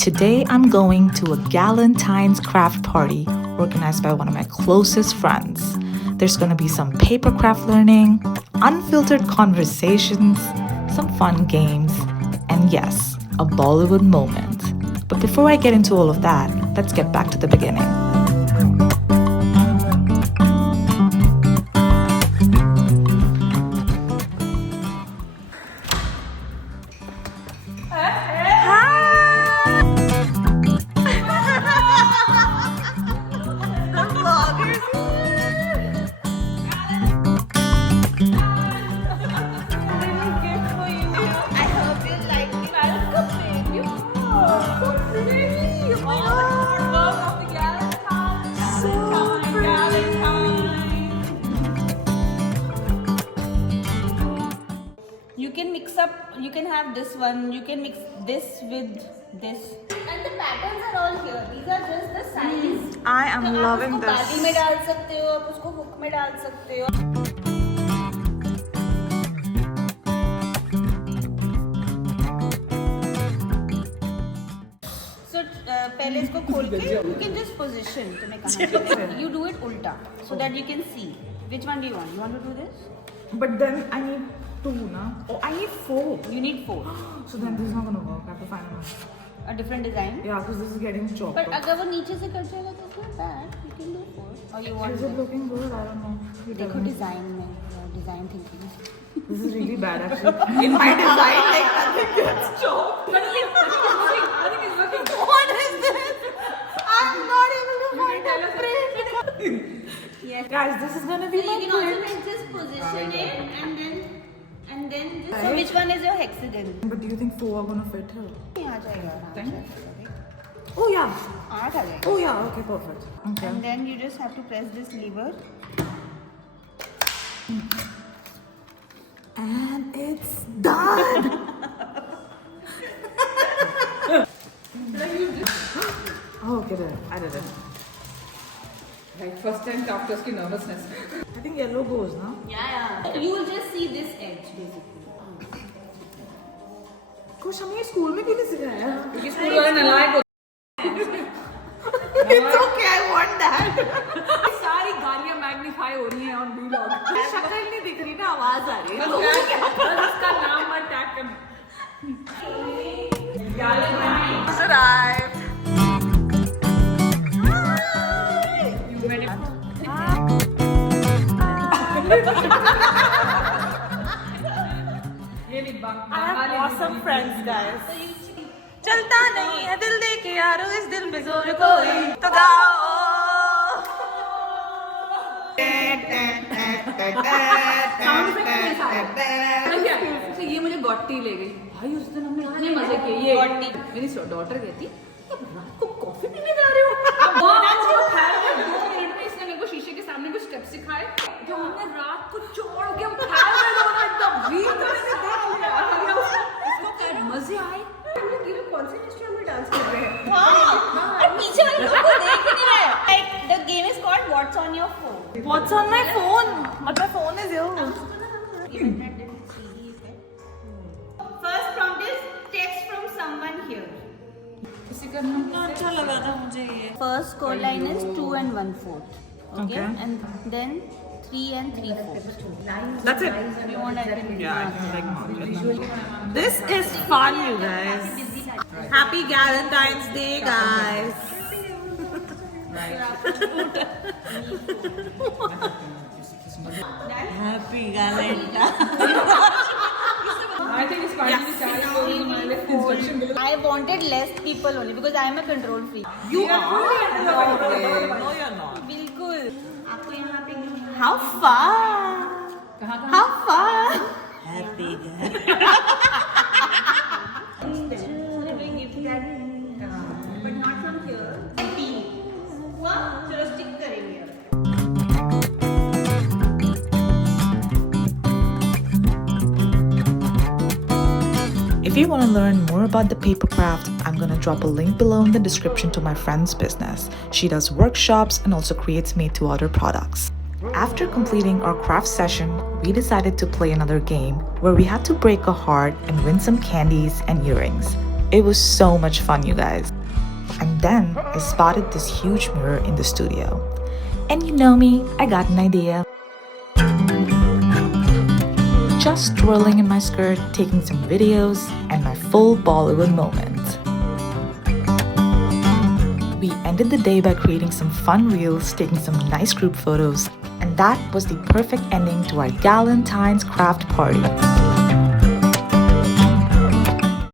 Today I'm going to a Galentine's craft party organized by one of my closest friends. There's going to be some paper craft learning, unfiltered conversations, some fun games, and yes, a Bollywood moment. But before I get into all of that, let's get back to the beginning. You can have this one, you can mix this with this. And the patterns are all here. These are just the size. I am loving this. आप उसको बाली में डाल सकते हो, आप उसको hook में डाल सकते हो. So पहले इसको खोल के you can just position. तुम्हें कहाँ चाहिए? You do it ulta so that you can see. Which one do you want? You want to do this? But then I need 2, na? Oh, I need 4. You need 4. So then this is not gonna work. I have to find one. A different design? Yeah, because this is getting chopped. But अगर वो नीचे से cut जाएगा तो it's not bad. You can do 4. Or you want Is it looking good? I don't know. You tell देखो me. design में, design thinking. This is really bad actually. In my design, like nothing gets chopped. I think it's working. What is this? I'm not able to find a print. Yes. Guys, this is gonna be So my you can also print. like just position it and then just, so which one is your hexagon? But do you think 4 are gonna fit her? आ जाएगा आराम से. Oh yeah. 8 आ जाएगा. Oh yeah. Okay, perfect. Okay. And then you just have to press this lever. And it's done. Oh, okay, there. I did it. Like first time doctors की nervousness. I think yellow goes, no? Yeah. You will just see this edge basically. कुछ हमें school में क्यों नहीं सिखाया? क्योंकि school वाले नालायक होते It's okay, I want that. हैं. सारी गालियाँ मैग्नीफाई हो रही हैं on vlog. शक्ल नहीं दिख रही ना, आवाज आ रही है. बस उसका नाम मत टैग करना. It's arrived. I have awesome friends, guys. चलता नहीं है दिल दे के यारो इस दिल में जोर कोई तो गाओ. तो ये मुझे गॉटी ले गई. भाई उस दिन हमने इतने मजे किए. ये मेरी डॉटर कहती रात को कॉफी पीने जा रहे हो. 2 मिनट में इसने मेरे को शीशे के सामने कुछ स्टेप सिखाए. जो हमने रात को चौड़ के हम खाए एकदम इसको मजे आए. कौन से रेस्टोरेंट में डांस कर रहे हैं? और पीछे वाले लोग को देख ही नहीं रहे. Like the game is called What's on your phone. What's on my phone? But my phone is yours. First prompt is text from someone here. अच्छा लगा था मुझे ये. First chord line is 2 and 1/4. Okay? Okay. And then 3 and 3/4. That's it. If you want, I can. Yeah, I can like mark. This is fun, you guys. Happy Galentine's Day, guys. Happy Galentine. I think it's finally starting my instruction. I wanted less people only because I am a control freak. You are? No, you're not. बिल्कुल. आपको यहाँ पे How far? How far? Happy but not from here. P. हुआ? चलो stick करेंगे. If you want to learn more about the paper craft, I'm going to drop a link below in the description to my friend's business. She does workshops and also creates made-to-order products. After completing our craft session, we decided to play another game where we had to break a heart and win some candies and earrings. It was so much fun, you guys. And then I spotted this huge mirror in the studio. And you know me, I got an idea. Just twirling in my skirt, taking some videos, and my full Bollywood moment. We ended the day by creating some fun reels, taking some nice group photos, and that was the perfect ending to our Galentine's craft party.